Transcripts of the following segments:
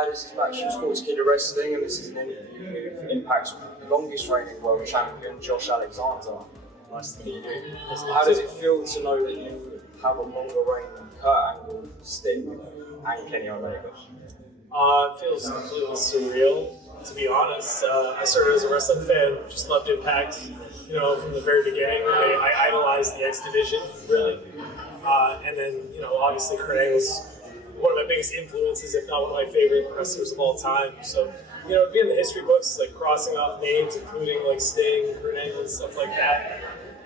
Hi, this is Max from Sportskeeda Wrestling, and this is an interview with Impact's longest reigning world champion, Josh Alexander. Nice to meet you. How does it feel to know that you have a longer reign than Kurt Angle, Sting, and Kenny Omega? It feels completely surreal, to be honest. I started as a wrestling fan, just loved Impact, from the very beginning. I idolized the X Division, really. And then, obviously Kurt Angle's one of my biggest influences, if not one of my favorite wrestlers of all time. So, to be in the history books, like crossing off names, including like Sting, Kurt Angle, and stuff like that,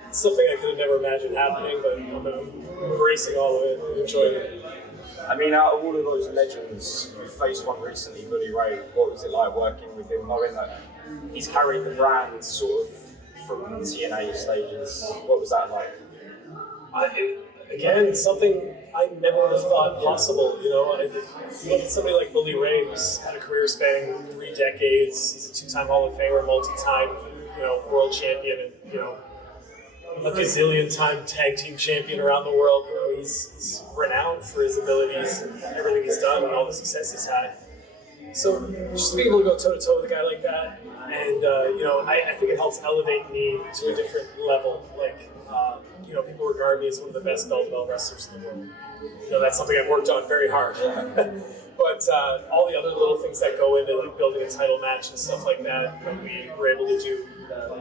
it's something I could have never imagined happening, but I'm embracing all of it and enjoying it. I mean, out of all of those legends, you faced one recently, Bully Ray. What was it like working with him, knowing that he's carried the brand sort of from the TNA stages? What was that like? Again, something I never would have thought possible. You look at somebody like Bully Ray, who's had a career spanning 3 decades. He's a 2-time Hall of Famer, multi-time, world champion, and a gazillion-time tag team champion around the world. He's renowned for his abilities and everything he's done and all the success he's had. So just to be able to go toe-to-toe with a guy like that, and I think it helps elevate me to a different level. People regard me as one of the best bell-to-bell wrestlers in the world. That's something I've worked on very hard. But all the other little things that go into like building a title match and stuff like that, we were able to do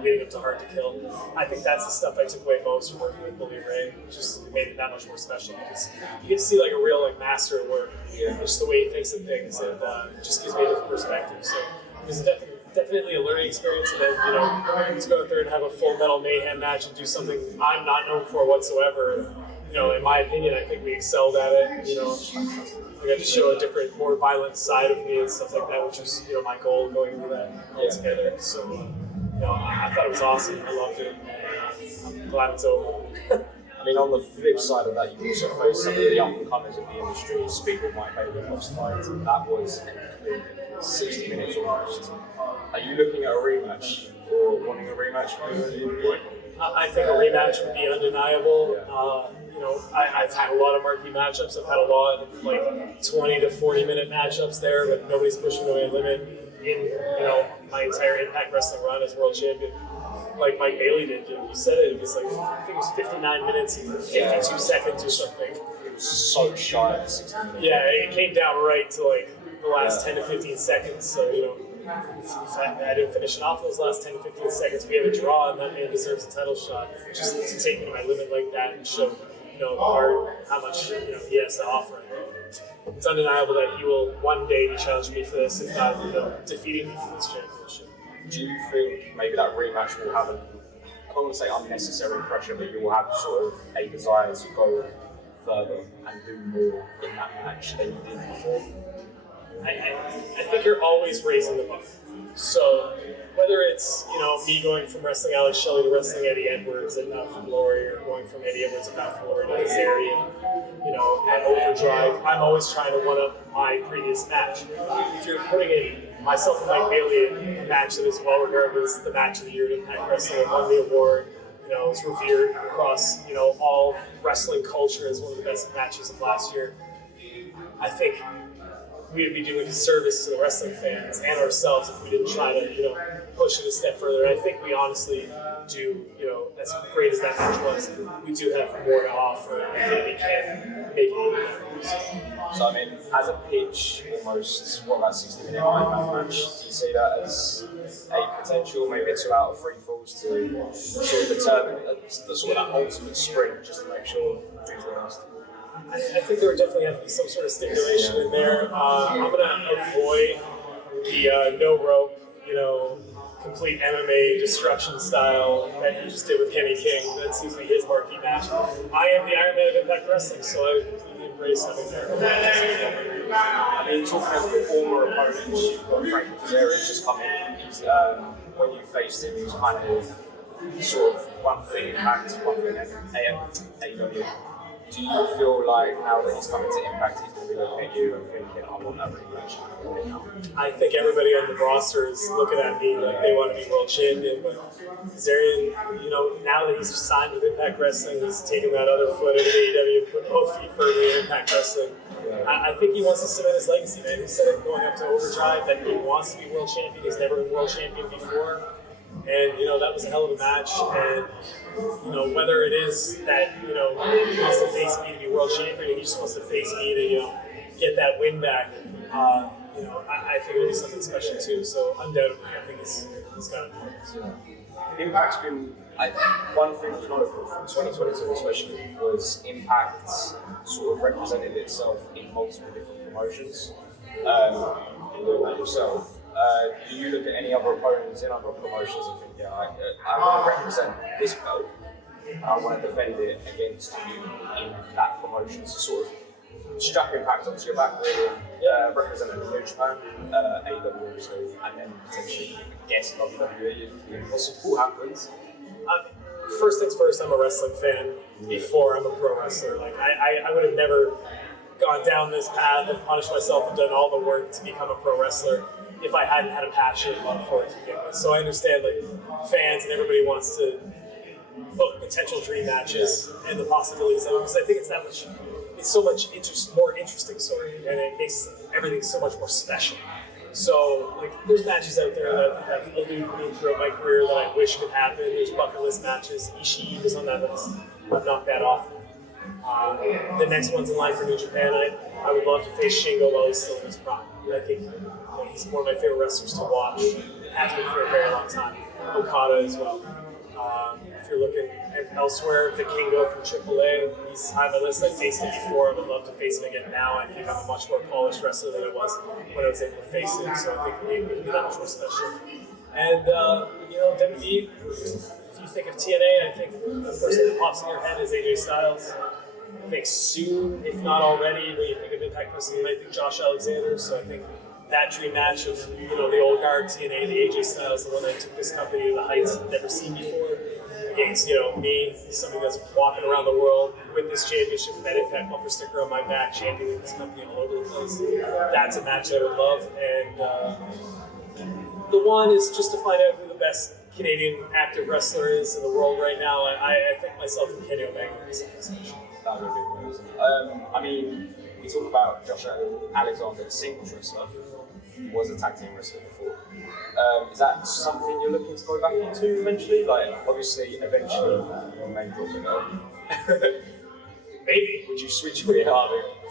leading up to Hard to Kill. I think that's the stuff I took away most from working with Bully Ray. Just made it that much more special because you get to see like a real master at work, just the way he thinks of things, and it just gives me a different perspective. So it was definitely a learning experience, and then to go out there and have a Full Metal Mayhem match and do something I'm not known for whatsoever. In my opinion, I think we excelled at it. I got to show a different, more violent side of me and stuff like that, which was my goal going into that altogether. So I thought it was awesome. I loved it. I'm glad it's over. I mean, on the flip side of that, you also faced some of the up-and-comers of the industry, Speedball Mike Bailey lost fight. That was 60 minutes almost. Are you looking at a rematch or wanting a rematch? I think a rematch would be undeniable. I've had a lot of marquee matchups. I've had a lot of 20 to 40 minute matchups there, but nobody's pushing away a limit in my entire Impact Wrestling run as world champion. Like Mike Bailey did. You said it. It was I think it was 59 minutes and 52 seconds or something. It was so shy of 60 minutes. Yeah, it came down right to the last 10 to 15 seconds. So if I didn't finish it off those last 10 to 15 seconds, we have a draw, and that man deserves a title shot. Just to take me to my limit like that and show how much he has to offer. It's undeniable that he will one day be challenging me for this, if not defeating me for this championship. Do you think maybe that rematch will have I don't want to say unnecessary pressure, but you will have sort of a desire to go further and do more in that match than you did before? I think you're always raising the bar. So whether it's me going from wrestling Alex Shelley to wrestling Eddie Edwards and Bound for Glory, or going from Eddie Edwards and Bound for Glory to Kazarian, at Overdrive, I'm always trying to one up my previous match. If you're putting in myself and Mike Bailey in a match that is well regarded as the match of the year at Impact Wrestling, and won the award, it's revered across all wrestling culture as one of the best matches of last year. I think we would be doing a disservice to the wrestling fans and ourselves if we didn't try to, push it a step further. I think we honestly do, as great as that match was, we do have more to offer. I think we can make it even better. So, I mean, as a pitch, almost, what about 60-minute Ironman match? Do you see that as a potential, maybe a 2 out of 3 falls to sort of determine the sort of that ultimate sprint, just to make sure things are nasty? I think there would definitely have to be some sort of stipulation in there. I'm going to avoid the no rope, complete MMA destruction style that he just did with Kenny King. That seems to be his marquee match. I am the Iron Man of Impact Wrestling, so I would completely embrace having their I mean, talking of former opponents, you've got Frankie Kazarian just come in. When you faced him, he was kind of sort of one thing Impact, one thing AEW. Do you feel like now that he's coming to Impact, he's going to be looking at you and thinking, I want that rematch. I think everybody on the roster is looking at me like they want to be world champion, but Zarian, now that he's signed with Impact Wrestling, he's taken that other foot in AEW, put both feet further in Impact Wrestling. I think he wants to cement his legacy, man. He said it going up to Overdrive that he wants to be world champion. He's never been world champion before. And, that was a hell of a match. And, whether it is that, he wants to face me to be world champion and he just wants to face me to, get that win back, I think it'll be something special too. So, undoubtedly, I think he's got it. Impact's been, one thing was notable from 2022 especially was Impact sort of represented itself in multiple different promotions. You've been doing that yourself. Do you look at any other opponents in other promotions and think, I want to represent this belt, and I want to defend it against you in that promotion, so sort of strap Impact onto your back really, representing New Japan, AEW obviously, and then potentially, I guess, WWE if the impossible happens? First things first, I'm a wrestling fan before I'm a pro wrestler. Like, I would have never gone down this path and punished myself and done all the work to become a pro wrestler if I hadn't had a passion and love for it to begin with. So I understand, like, fans and everybody wants to book potential dream matches and the possibilities of it, because I think it's so much more interesting story, and it makes everything so much more special. So, like, there's matches out there that have eluded me throughout my career that I wish could happen. There's bucket list matches. Ishii was on that list. I've knocked that off. The next one's in line for New Japan. I would love to face Shingo while he's still in his prime. I think he's one of my favorite wrestlers to watch. It has been for a very long time. Okada as well. If you're looking elsewhere, Vikingo from AAA, he's high on my list. I've faced him before. I would love to face him again now. I think I'm a much more polished wrestler than I was when I was able to face him, so I think it would be that much more special. And, WWE, if you think of TNA, I think the first thing that pops in your head is AJ Styles. I think soon, if not already, when you think of Impact Wrestling, you might think Josh Alexander. So I think that dream match of the old guard TNA, the AJ Styles, the one that took this company to the heights I've never seen before, against me, somebody that's walking around the world with this championship, with that Impact bumper sticker on my back, championing this company all over the place. That's a match I would love. And the one is just to find out who the best Canadian active wrestler is in the world right now. I think myself and Kenny Omega would be something special. That would be amazing. We talk about Josh Alexander, the singles wrestler. He was a tag team wrestler before. Is that something you're looking to go back into eventually? Like, obviously, eventually, you may drop the belt. Maybe. Would you switch with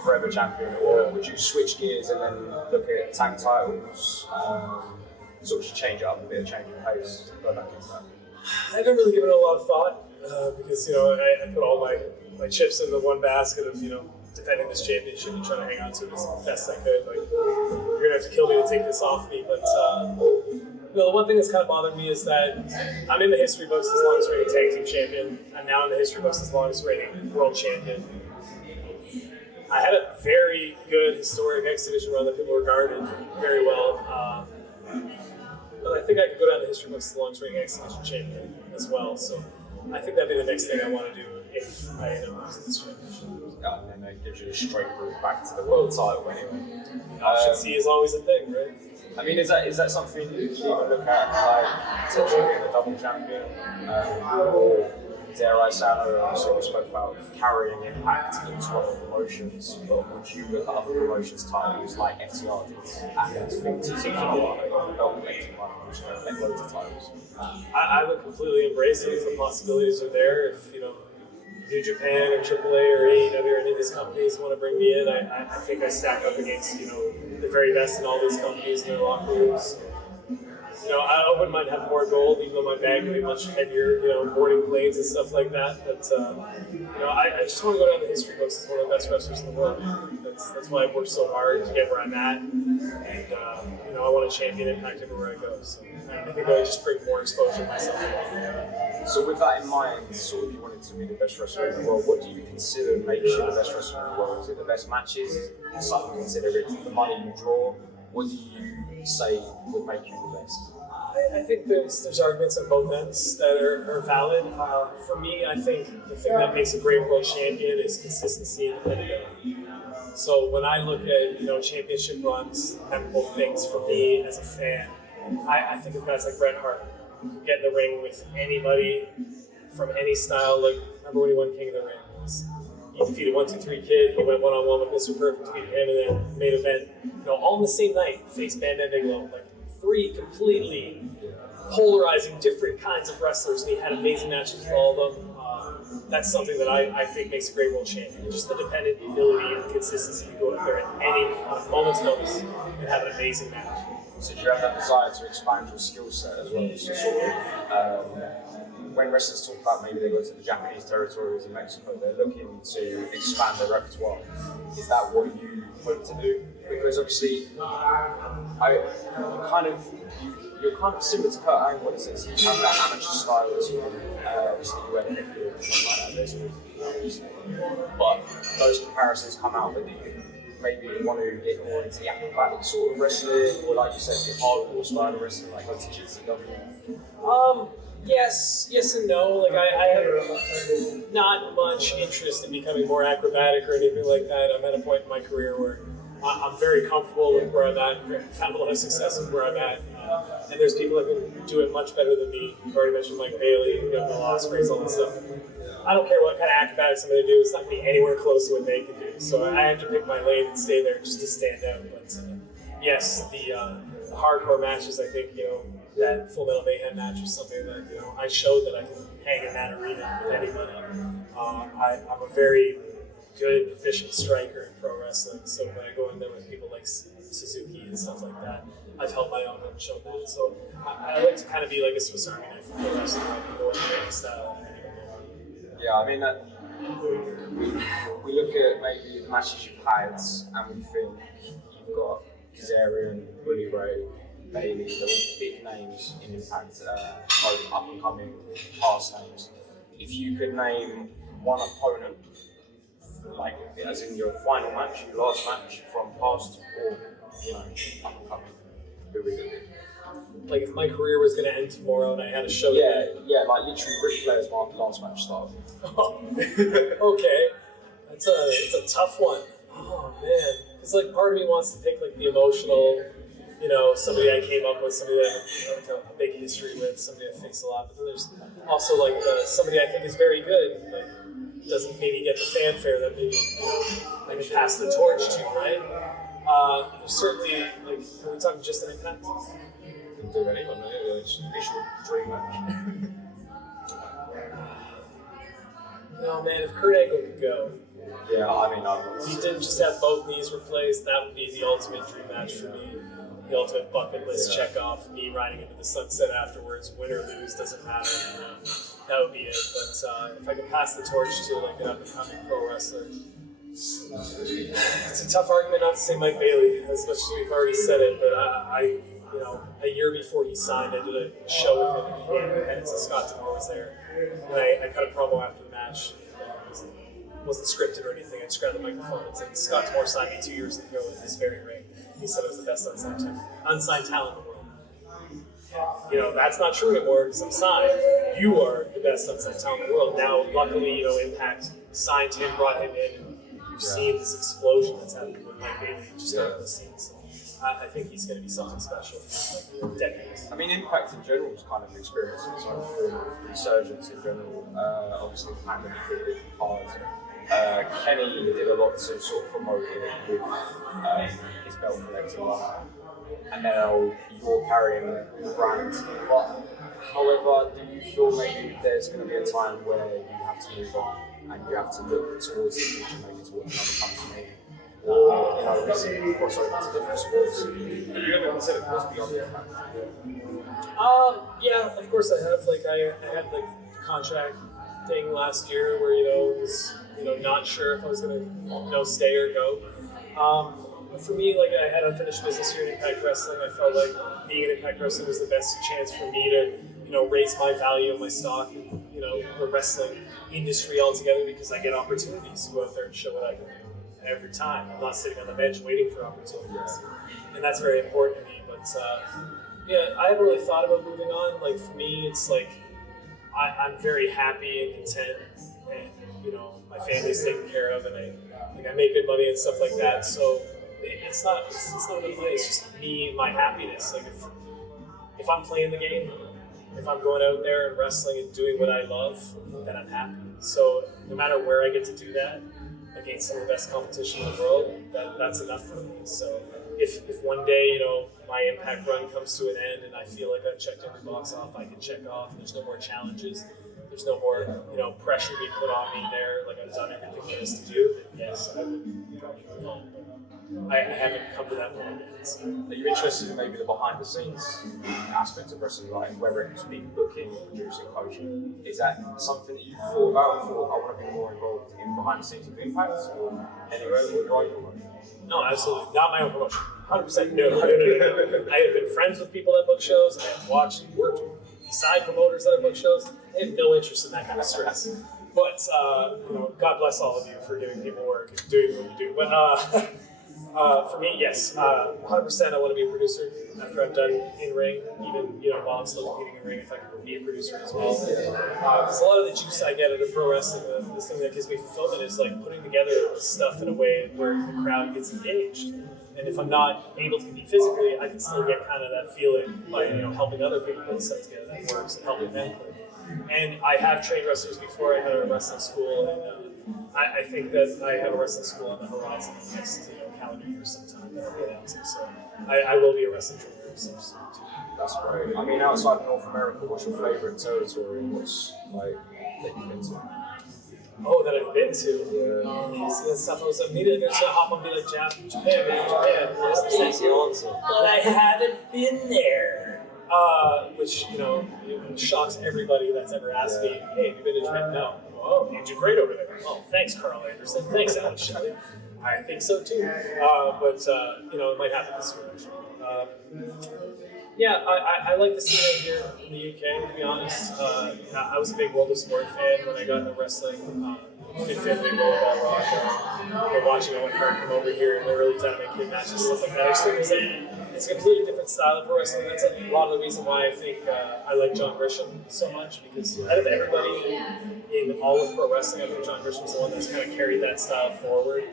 forever champion, or would you switch gears and then look at tag titles, sort of change it up a bit, change your pace, go back into that? I haven't really given it a lot of thought because I put all my chips in the one basket of defending this championship and trying to hang on to it as best I could. Like, you're gonna have to kill me to take this off me, but the one thing that's kind of bothered me is that I'm in the history books as longest reigning tag team champion. I'm now in the history books as longest reigning world champion. I had a very good historic X Division run that people regarded very well. But I think I could go down the history books as the longest reigning X Division champion as well. So I think that'd be the next thing I want to do if I end up losing this championship. And then that gives you a straight route back to the world title anyway. Option C is always a thing, right? I mean, is that something you could even look at, like potentially being a double champion? Or dare I say, obviously we spoke about carrying Impact into other promotions, but would you look at other promotions' titles like FTR did and think to something like a belt collecting one, which have loads of titles? I would completely embrace it if the possibilities are there. If New Japan or AAA or AEW or any of these companies want to bring me in, I think I stack up against the very best in all these companies in their locker rooms. I wouldn't mind having more gold, even though my bag would be much heavier, boarding planes and stuff like that. But I just want to go down the history books as one of the best wrestlers in the world. That's why I've worked so hard to get where I'm at, and I want to champion Impact everywhere I go. So I think I would just bring more exposure to myself. So with that in mind, sort of you wanted to be the best wrestler in the world. What do you consider makes you the best wrestler in the world? Is it the best matches? Some consider it the money you draw. What do you say would make you the best? I think there's arguments on both ends that are valid. For me, I think the thing that makes a great world champion is consistency and dependability. So when I look at, championship runs, memorable things for me as a fan, I think of guys like Bret Hart, who could get in the ring with anybody from any style. Like, remember when he won King of the Ring? He defeated 1, 2, 3 Kid. He went one-on-one with Mr. Perfect, defeated him, and then main event. All in the same night, faced Bam Bam Bigelow. Like, 3 completely polarizing, different kinds of wrestlers, and he had amazing matches with all of them. That's something that I think makes a great world champion. Just the dependability and consistency to go out there at any moment's notice and have an amazing match. So do you have that desire to expand your skill set as well? So sort of, when wrestlers talk about maybe they go to the Japanese territories in Mexico, they're looking to expand their repertoire. Is that what you hope to do? Because obviously, you're kind of similar to Kurt Angle in a sense. You have that amateur style as well. Obviously, you wear the headgear and stuff like that. But those comparisons come out that you maybe want to get more into the acrobatic sort of wrestling, or like you said, the hardcore style of wrestling, like go to GCW. Yes and no. Like I have not much interest in becoming more acrobatic or anything like that. I'm at a point in my career where I'm very comfortable with where I'm at. I've had a lot of success with where I'm at. And there's people that can do it much better than me. You've already mentioned Mike Bailey, Bill Ospreay, all that stuff. I don't care what kind of acrobatics I'm going to do. It's not going to be anywhere close to what they can do. So I have to pick my lane and stay there just to stand out. But yes, the hardcore matches, I think, that Full Metal Mayhem match was something that, I showed that I can hang in that arena with anybody. I'm a very good, proficient striker in pro wrestling. So when I go in there with people like Suzuki and stuff like that, I've held my own and shown that. So I like to kind of be like a Swiss Army knife for pro wrestling. I can go in any style. Yeah, I mean, we look at maybe the matches you've had, and we think you've got Kazarian, Bully Ray, Bailey, they're all big names in Impact, both up and coming, past names. If you could name one opponent, like as in your final match, your last match from past or up and coming, who would it be? Like if my career was going to end tomorrow and I had a show. Yeah, like literally Ric Flair's last match started. Okay, it's a tough one. Oh man, because like part of me wants to pick like the emotional, somebody I came up with, somebody that I have a big history with, somebody I face a lot. But then there's also like somebody I think is very good, like doesn't maybe get the fanfare that maybe I can pass the torch to, right? Certainly, like are we talking just an Impact? Do anyone, initial dream match. No man, if Kurt Angle could go. Yeah, I mean, if he didn't just have both knees replaced, that would be the ultimate dream match for me. The ultimate bucket list check off. Me riding into the sunset afterwards, win or lose, doesn't matter. That would be it. But if I could pass the torch to like an up and coming pro wrestler, it's a tough argument not to say Mike Bailey, as much as we've already said it. But a year before he signed, I did a show with him in Independence, and Scott D'Amore was there. And I cut a promo after the match. It wasn't scripted or anything. I just grabbed the microphone and said, Scott D'Amore signed me 2 years ago in this very ring. He said I was the best unsigned talent in the world. That's not true anymore because I'm signed. You are the best unsigned talent in the world. Now, luckily, Impact signed him, brought him in, and you've seen this explosion that's happened with Mike Bailey just over the scenes. I think he's going to be something special for like decades. I mean, Impact in general is kind of experiencing its own form of resurgence in general. Obviously, the pandemic hit it hard. Kenny did a lot to sort of promote it with his belt collecting line. And now you're carrying the brand. But, however, do you feel maybe there's going to be a time where you have to move on and you have to look towards the future, maybe towards another company? Or, recently cross over to different sports. Have you ever considered this beyond the Impact? Yeah, of course I have. Like I had like contract thing last year where was not sure if I was gonna stay or go. For me, like I had unfinished business here in Impact Wrestling. I felt like being in Impact Wrestling was the best chance for me to raise my value of my stock, the wrestling industry altogether, because I get opportunities to go out there and show what I can do every time. I'm not sitting on the bench waiting for opportunities, and that's very important to me. But I haven't really thought about moving on. Like for me, it's like I'm very happy and content, and my family's taken care of, and I make good money and stuff like that. So it's not a play. It's just me, my happiness. Like if I'm playing the game, if I'm going out there and wrestling and doing what I love, then I'm happy. So no matter where I get to do that against some of the best competition in the world, that's enough for me. So if one day, my Impact run comes to an end and I feel like I've checked every box off I can check off, and there's no more challenges, there's no more, pressure being put on me there, like I've done everything there is to do, then yes, I would probably move on. But I haven't come to that point yet. So. Are you interested in maybe the behind the scenes aspects of wrestling, like whether it's been booking, producing, coaching? Is that something that you've thought about and thought, I want to be more involved in behind the scenes of Impact or anywhere with your own promotion? No, absolutely. Not my own promotion. 100% no. I have been friends with people that book shows. I have watched and worked beside promoters that have booked shows. I have no interest in that kind of stress. But, God bless all of you for giving people work and doing what you do. But for me, yes, 100% I want to be a producer after I'm done in ring, even while I'm still competing in ring, if I could be a producer as well. Because a lot of the juice I get out of pro wrestling, the thing that gives me fulfillment is like putting together stuff in a way where the crowd gets engaged. And if I'm not able to compete physically, I can still get kind of that feeling by helping other people put stuff together that works and helping them play. And I have trained wrestlers before. I had a wrestling school, and I think that I have a wrestling school on the horizon in the next calendar year sometime that I'll be announcing. So I will be a wrestling trainer of some sort too. That's great. I mean, outside of North America, what's your favourite territory and what's that you've been to? Oh, that I've been to. See that stuff. I was immediately going to hop on and be like, Japan. That's the sexy answer. But I haven't been there. Which shocks everybody that's ever asked me, hey, have you been to Japan? No. Oh, you do great over there. Oh, thanks, Carl Anderson. Thanks, Alex Shelley. I think so too. But it might happen this year actually. I like the scene out here in the UK, to be honest. I was a big World of Sport fan when I got into wrestling. Fit Finley, Rollerball Rock, watching Owen Hart come over here in the early Dynamite Kid matches, stuff like that. I just think it's a completely different style of pro wrestling. That's a lot of the reason why I think I like John Grisham so much, because out of everybody in all of pro wrestling, I think John Grisham's the one that's kind of carried that style forward.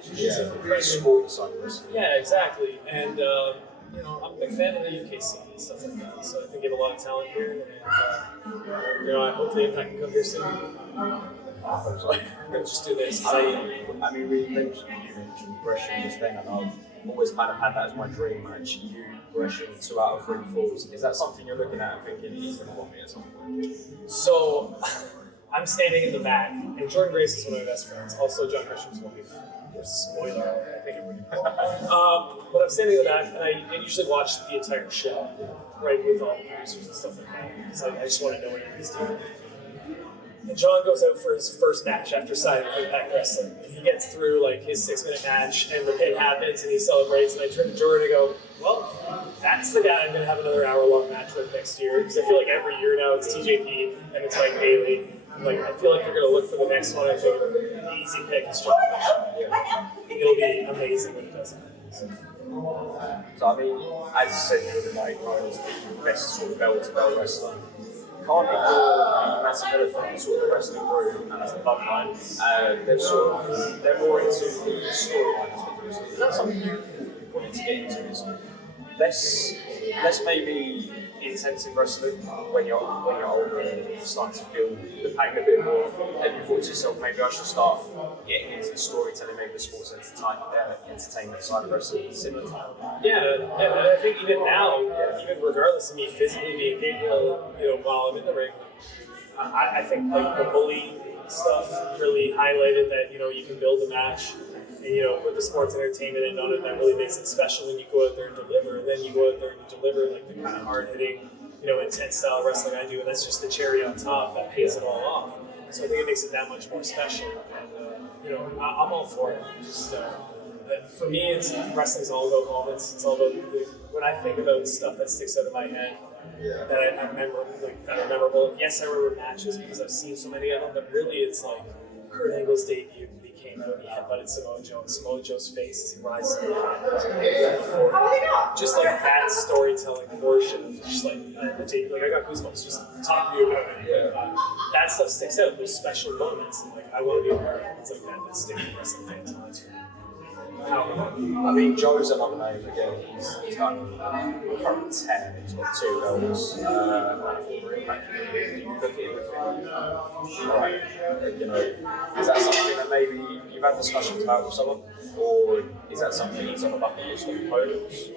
Very sporty side of wrestling. Yeah, exactly. And I'm a big fan of the UK scene and stuff like that. So I think you have a lot of talent here, and I hope the Impact can come here soon. Just do this. I mean, you mentioned Gresham just then, and I've always kind of had that as my dream match. You, Gresham, 2 out of 3 falls. Is that something you're looking at and thinking he's going to want me at some point? So, I'm standing in the back, and Jordan Grace is one of my best friends. Also, John Grisham's wife. Spoiler, I think it would be. But I'm standing in the back, and I usually watch the entire show, right, with all the producers and stuff like that, because I just want to know what he's doing. And John goes out for his first match after signing with Impact Wrestling. He gets through like his 6-minute match, and the pin happens, and he celebrates. And I turn to Jordan and go, "Well, that's the guy I'm going to have another hour-long match with next year." Because I feel like every year now it's TJP and it's Mike Bailey. Like I feel like they're going to look for the next one. I think the easy pick is John. It'll be amazing when it does happen. So I mean, as you said, you're the best sort of bell-to-bell wrestler. Can't ignore the massive elephant in sort of the wrestling group and as the bloodline. They're more into the storyline aspect. Is that something you wanted to get into? Is less maybe intensive wrestling when you're older and starting to feel the pain a bit more. And you thought to yourself, maybe I should start getting into the storytelling, maybe the sports entertainment side of wrestling similar to that. Yeah, and I think even now, even regardless of me physically being capable, while I'm in the ring, I think like the bully stuff really highlighted that you can build a match and put the sports entertainment end on it. That really makes it special when you go out there and deliver. And then you go out there and you deliver like the kind of hard hitting, intense style wrestling I do, and that's just the cherry on top that pays it all off. So I think it makes it that much more special. And I'm all for it. Just for me, wrestling's all about moments. It's all about when I think about stuff that sticks out of my head. That I remember, that are memorable. Yes, I remember matches because I've seen so many of them, but really it's like Kurt Angle's debut when he came out and he headbutted Samoa Joe. Samoa Joe's face as he rises to the just like that storytelling portion of just like the debut. Like I got goosebumps just talking to you about it. That that stuff sticks out. Those special moments, and like I want to be a part of moments like that stick with wrestling fans' minds for I mean, Joe's another name again. He's done current 10. He's got 2 belts. And a former Impact. You look at everything. Right. You know, is that something that maybe you've had discussions about with someone, or is that something that's on the bucket list of opponents?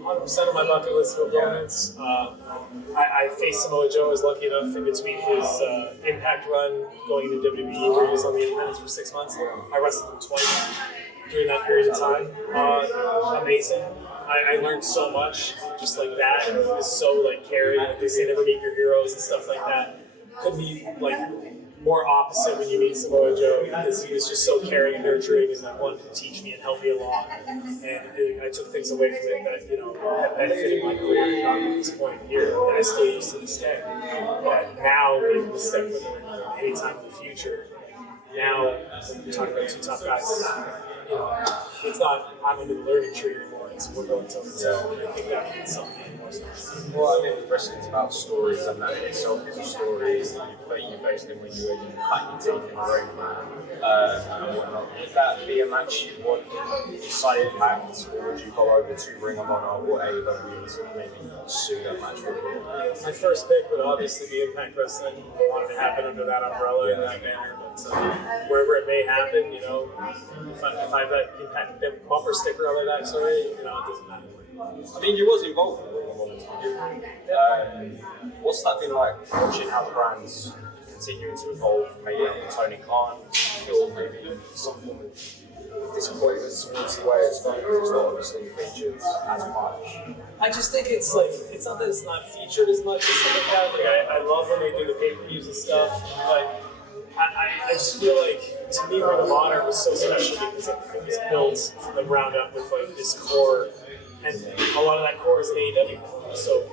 100% of my bucket list of opponents. I faced Samoa Joe. I was lucky enough in between his Impact run going into WWE, where he was on the independents for 6 months. I wrestled him twice during that period of time. Amazing. I learned so much just like that. He was so like caring. Like they say, never meet your heroes and stuff like that. Couldn't be like more opposite when you meet Samoa Joe, because he was just so caring and nurturing and wanted to teach me and help me along. And I took things away from it that, you know, have benefited my career and gotten to this point here that I still use to this day. But now, making the step with him anytime in the future, now, when you're talking about 2 top guys, you know, it's not, I'm into the learning tree anymore, it's we're going toe to toe. And I think that means something more special. Well, I mean, wrestling's about stories, and that in itself is a story. You faced him when you were cutting your teeth in the ring, and whatnot. Would that be a match you'd want inside Impact, or would you go over to Ring of Honor or AEW to maybe pursue that match with you? My first pick would obviously be Impact Wrestling. I wanted to happen under that umbrella and that banner, but wherever it may happen, you know, if I have that Impact bumper sticker on their backstory, you know, it doesn't matter. I mean, you was involved in Ring of Honor. What's that been like, watching how the brand's continuing to evolve? Maybe Tony Khan, feel maybe some form of disappointment towards the way it's going, because it's not obviously featured as much. I just think it's like, it's not that it's not featured as much as something like that. Like I love when they do the pay-per-views and stuff, but I just feel like, to me, Ring of Honor was so special because it was built from the ground up with like this core, and a lot of that core is in AEW. So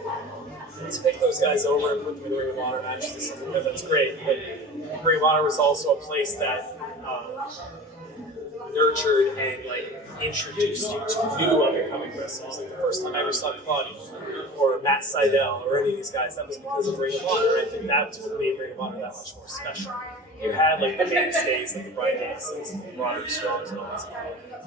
to take those guys over and put them in Ring of Honor matches is something that's great. But Ring of Honor was also a place that nurtured and like introduced you to new up-and-coming wrestlers. Like the first time I ever saw Claudio or Matt Sydal or any of these guys, that was because of Ring of Honor. And I think that's what made Ring of Honor that much more special. You had like the mainstays, like the Brian Davisons, and the Roderick Strongs and all that stuff.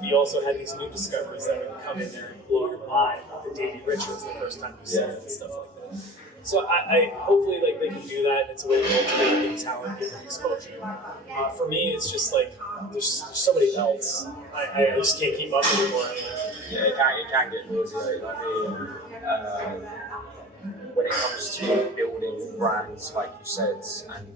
You also had these new discoveries that would come in there and blow your mind. The Davey Richards, the first time you see it, and stuff like that. So I hopefully like they can do that, and it's a way to cultivate big talent, give them exposure. For me, it's just like there's so many belts. I just can't keep up anymore. Yeah, it can get nauseating. I mean, when it comes to building brands, like you said, and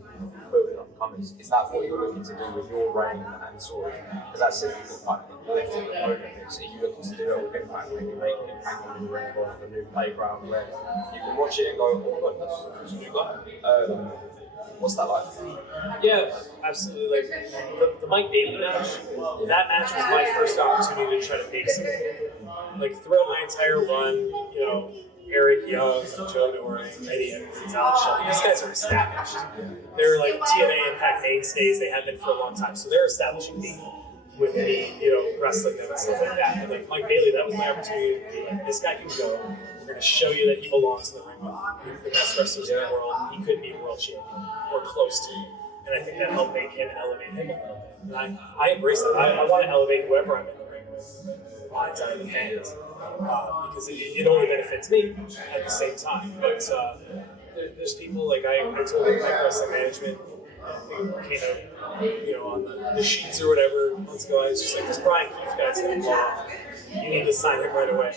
moving up and coming, is that what you're looking to do with your reign and sort of, because that's it, you've got left in the moment, so are you looking to do it with Impact, maybe make an Impact on the ring or the new playground where you can watch it and go, oh look, that's a new guy. What's that like? Yeah, absolutely. Like the Mike Bailey match, that match was my first opportunity to try to make something. Like throughout my entire run, you know, Eric Young, Joe Doring, Eddie Evans, Alex Shelby, these guys are established. They're like TNA Impact mainstays, they have been for a long time, so they're establishing me with me, you know, wrestling them and stuff like that. And like Mike Bailey, that was my opportunity to be like, this guy can go. We're going to show you that he belongs in the ring with the best wrestlers in the world. He could be a world champion or close to it. And I think that helped make him and elevate him a little bit. And I embrace that. I want to elevate whoever I'm in the ring with, minds eye the fans, because it only benefits me at the same time. But there's people like I told Impact Wrestling Management, I think it came out, you know, on the sheets or whatever months ago. I was just like, this Brian Keith guy's going to blow off. You need to sign him right away.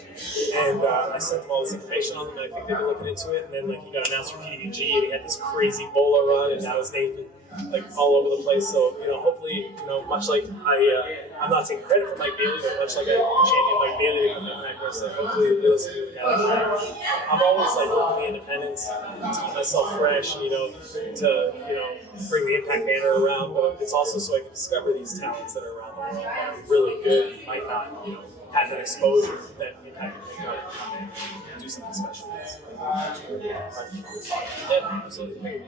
And I sent them all this information on him, and I think they've been looking into it. And then like he got announced for PWG, and he had this crazy Bola run, and now his name like all over the place. So you know, hopefully, you know, much like I'm not taking credit for Mike Bailey, but much like I championed Mike Bailey to come to Impact Wrestling, hopefully they'll listen to a guy like that. I'm always like working the independents to keep myself fresh, and you know, to bring the Impact banner around. But it's also so I can discover these talents that are around the world that are really good, might not, you know, have that exposure that Impact can make up and come in and do something special. Thank you for the time. Yeah, absolutely.